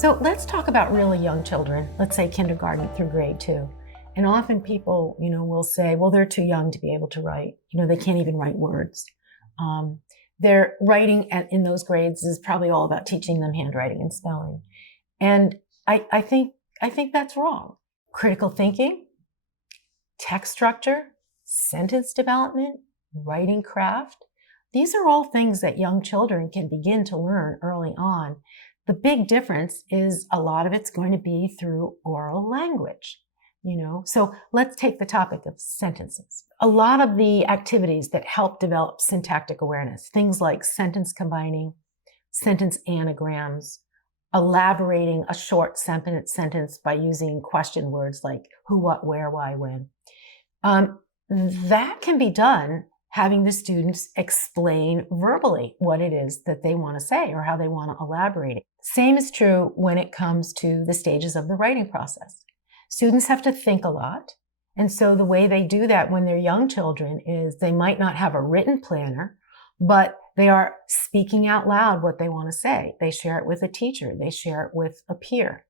So let's talk about really young children, let's say kindergarten through grade 2. And often people, will say, well, they're too young to be able to write. They can't even write words. Their writing in those grades is probably all about teaching them handwriting and spelling. And I think that's wrong. Critical thinking, text structure, sentence development, writing craft, these are all things that young children can begin to learn early on. The big difference is a lot of it's going to be through oral language, So let's take the topic of sentences. A lot of the activities that help develop syntactic awareness, things like sentence combining, sentence anagrams, elaborating a short sentence by using question words like who, what, where, why, when. That can be done having the students explain verbally what it is that they want to say or how they want to elaborate it. Same is true when it comes to the stages of the writing process. Students have to think a lot. And so the way they do that when they're young children is they might not have a written planner, but they are speaking out loud what they want to say. They share it with a teacher. They share it with a peer.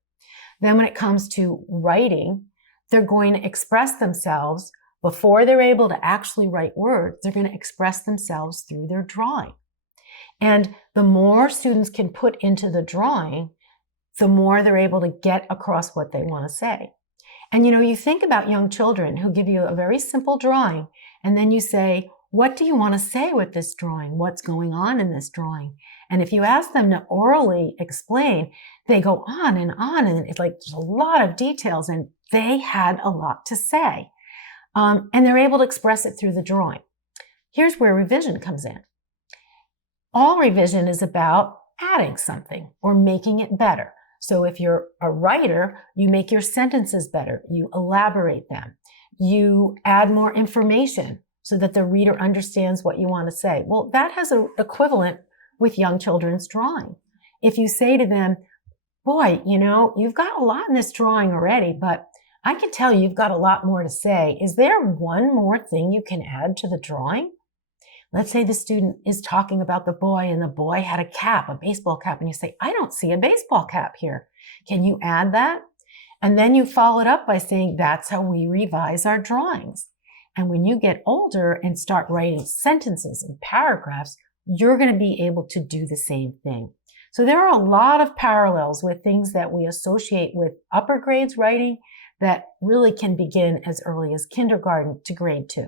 Then when it comes to writing, they're going to express themselves. Before they're able to actually write words, they're going to express themselves through their drawing. And the more students can put into the drawing, the more they're able to get across what they want to say. And you think about young children who give you a very simple drawing, and then you say, what do you want to say with this drawing? What's going on in this drawing? And if you ask them to orally explain, they go on, and it's like there's a lot of details, and they had a lot to say. And they're able to express it through the drawing. Here's where revision comes in. All revision is about adding something or making it better. So if you're a writer, you make your sentences better. You elaborate them. You add more information so that the reader understands what you want to say. Well, that has an equivalent with young children's drawing. If you say to them, boy, you've got a lot in this drawing already, but I can tell you've got a lot more to say. Is there one more thing you can add to the drawing? Let's say the student is talking about the boy and the boy had a cap, a baseball cap, and you say, I don't see a baseball cap here. Can you add that? And then you follow it up by saying, that's how we revise our drawings. And when you get older and start writing sentences and paragraphs, you're going to be able to do the same thing. So there are a lot of parallels with things that we associate with upper grades writing that really can begin as early as kindergarten to grade 2.